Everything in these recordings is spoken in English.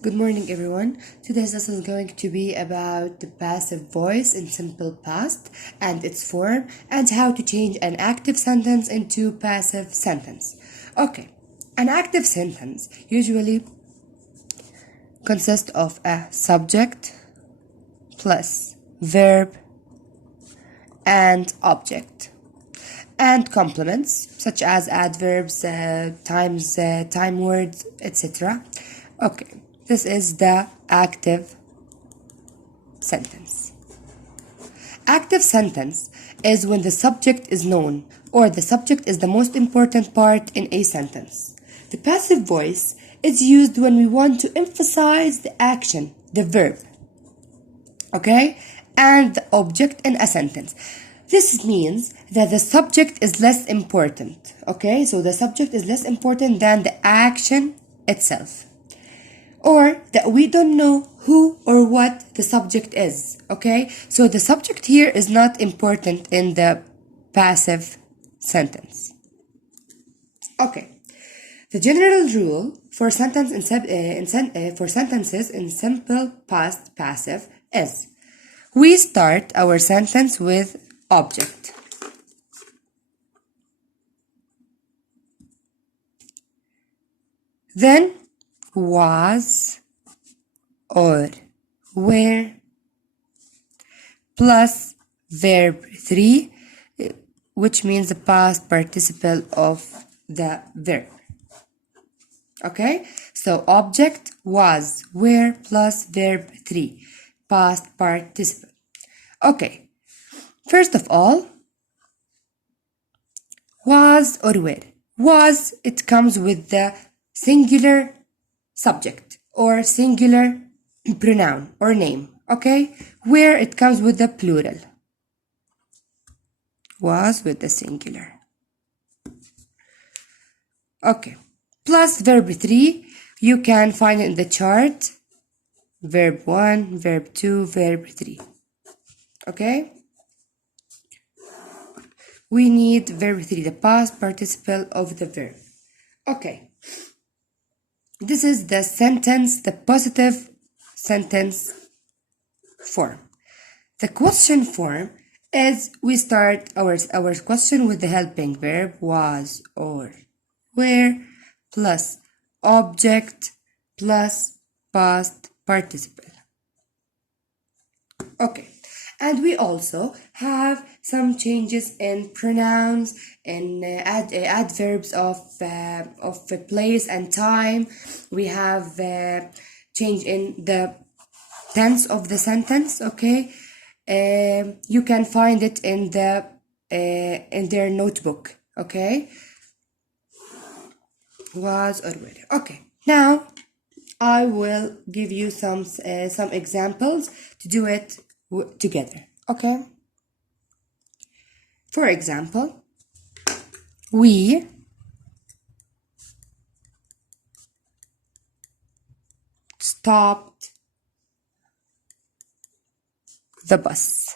Good morning, everyone. Today's lesson is going to be about the passive voice in simple past and its form and how to change an active sentence into passive sentence. Okay, an active sentence usually consists of a subject plus verb and object and complements such as adverbs, time words, etc. Okay, this is the active sentence. Active sentence is when the subject is known or the subject is the most important part in a sentence. The passive voice is used when we want to emphasize the action, the verb, okay, and the object in a sentence. This means that the subject is less important, okay? So the subject is less important than the action itself. Or that we don't know who or what the subject is, okay? So the subject here is not important in the passive sentence. Okay. The general rule for sentences in simple past passive is we start our sentence with object. Then was or were plus verb 3, which means the past participle of the verb. Okay, so object was were plus verb 3, past participle. Okay. First of all, was or were. Was, it comes with the singular subject or singular pronoun or name, okay? Where, it comes with the plural. Was with the singular. Okay. Plus verb 3, you can find it in the chart. Verb 1, verb 2, verb 3. Okay? We need verb 3, the past participle of the verb. Okay. This is the sentence, the positive sentence form. The question form is we start our question with the helping verb was or were plus object plus past participle. Okay. And we also have some changes in pronouns, in adverbs of place and time. We have change in the tense of the sentence. Okay, you can find it in their notebook. Okay, was or were. Okay, now I will give you some examples to do it together, okay? For example, we stopped the bus.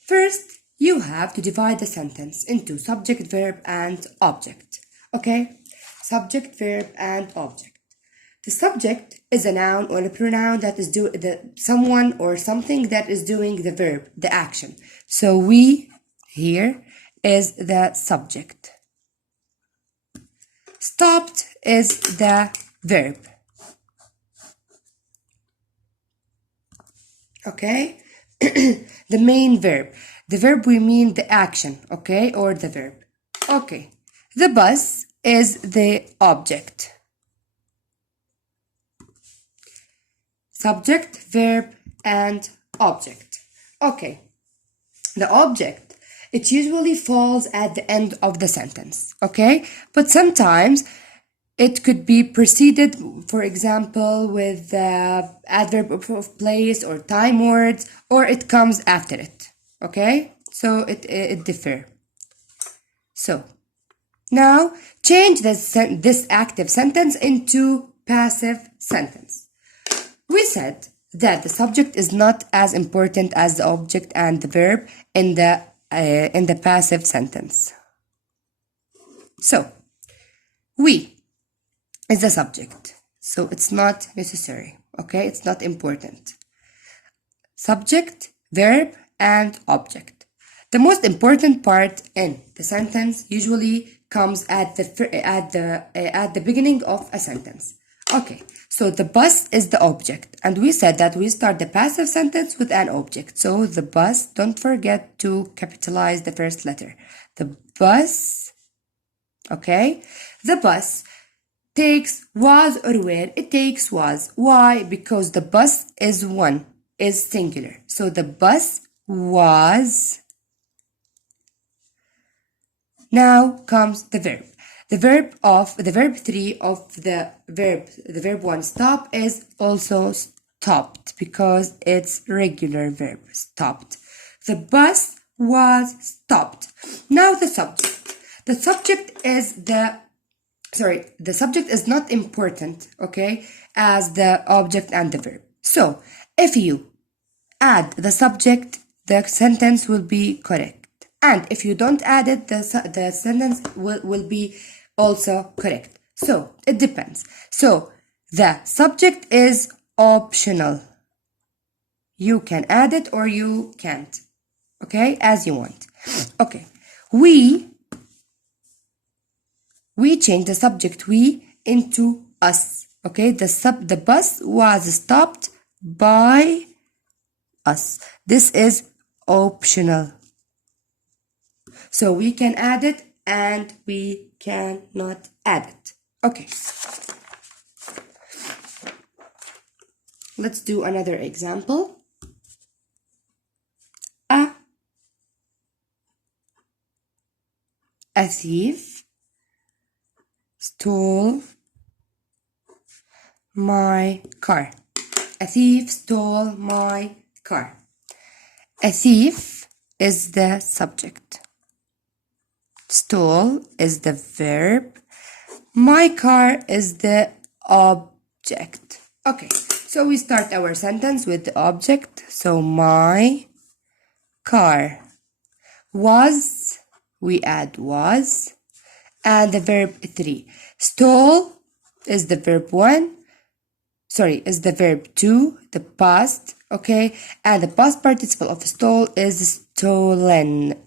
First, you have to divide the sentence into subject, verb, and object, okay? Subject, verb, and object. The subject is a noun or a pronoun that is someone or something that is doing the verb, the action. So we here is the subject. Stopped is the verb. Okay? The main verb. The verb we mean the action, okay? Or the verb. Okay. The bus is the object. Subject, verb, and object. Okay. The object, it usually falls at the end of the sentence, okay? But sometimes it could be preceded, for example, with the adverb of place or time words, or it comes after it, okay? So it differs. So now change this active sentence into passive sentence. We said that the subject is not as important as the object and the verb in the passive sentence. So, we is the subject. so it's not necessary. Okay, it's not important. Subject, verb, and object. The most important part in the sentence usually comes at the beginning of a sentence. Okay, so the bus is the object, and we said that we start the passive sentence with an object. So the bus, don't forget to capitalize the first letter. The bus, okay, the bus takes was or were. It takes was. Why? Because the bus is one, is singular. So the bus was. Now comes the verb. The verb 3 of the verb 1 stop is also stopped because it's regular verb, stopped. The bus was stopped. Now the subject. The subject is not important, okay, as the object and the verb. So if you add the subject, the sentence will be correct. And if you don't add it, the sentence will be also correct. So it depends. So the subject is optional. You can add it or you can't. Okay, as you want. Okay, we change the subject we into us. Okay, the bus was stopped by us. This is optional. So we can add it and we cannot add it. Okay. Let's do another example. A thief stole my car. A thief stole my car. A thief is the subject. Stole is the verb. My car is the object. Okay, so we start our sentence with the object. So my car was, we add was, and the verb 3. Stole is the verb 1. Is the verb 2, the past, okay? And the past participle of stole is stolen.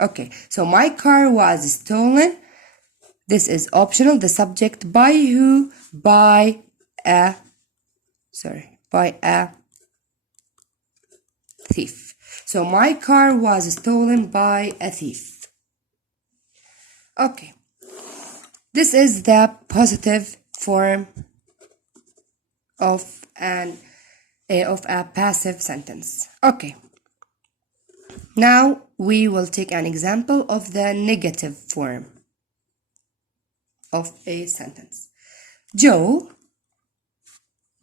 Okay, so my car was stolen. This is optional. The subject by who? By a thief. So my car was stolen by a thief. Okay, this is the positive form of a passive sentence. Okay, now we will take an example of the negative form of a sentence. Joe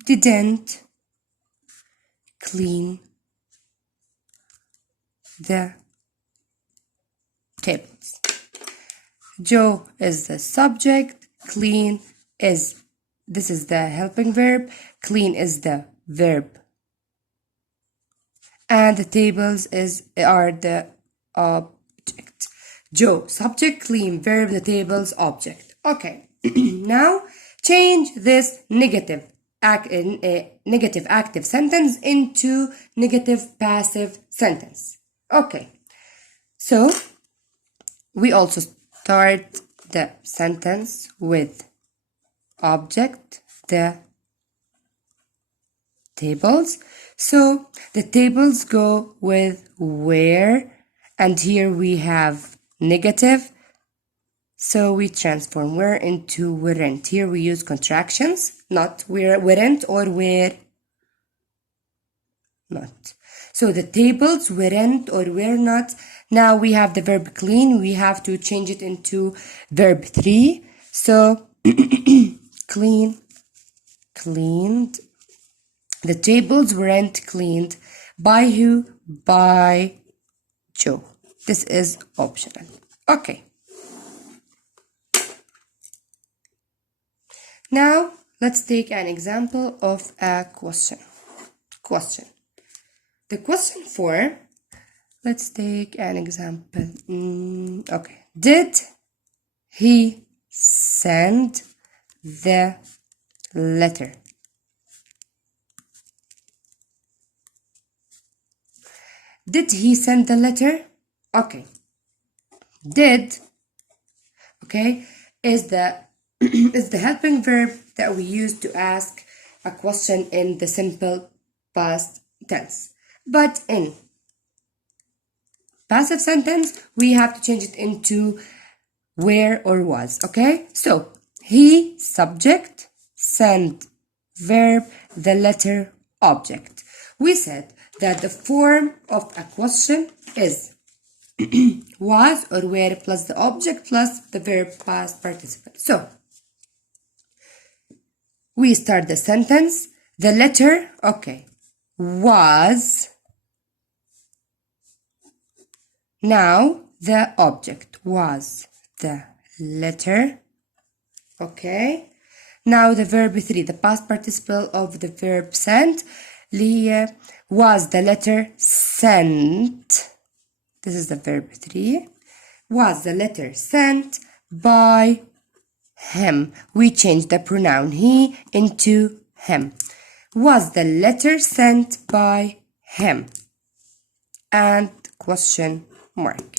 didn't clean the tables. Joe is the subject, clean is, this is the helping verb, clean is the verb, and the tables are the object. Joe, subject, clean, verb, the tables, object. Okay, now change this negative active sentence into negative passive sentence. Okay, so we also start the sentence with object, the tables. So the tables go with where, and here we have negative. So we transform where into weren't. Here we use contractions, not weren't or were not. So the tables weren't or were not. Now we have the verb clean. We have to change it into verb 3. So clean, cleaned. The tables weren't cleaned. By who? By Joe. This is optional. Okay. Now let's take an example of a question. The question 4, let's take an example. Okay. Did he send the letter. Did he send the letter? Okay. Did, okay, is the is the helping verb that we use to ask a question in the simple past tense. But in passive sentence, we have to change it into where or was, okay? So, he, subject, send, verb, the letter, object. We said that the form of a question is was or were plus the object plus the verb past participle. So, we start the sentence. The letter, okay, was. Now, the object was the letter. Okay. Now, the verb 3, the past participle of the verb sent. Was the letter sent. This is the verb 3. Was the letter sent by him. We change the pronoun he into him. Was the letter sent by him? And question mark.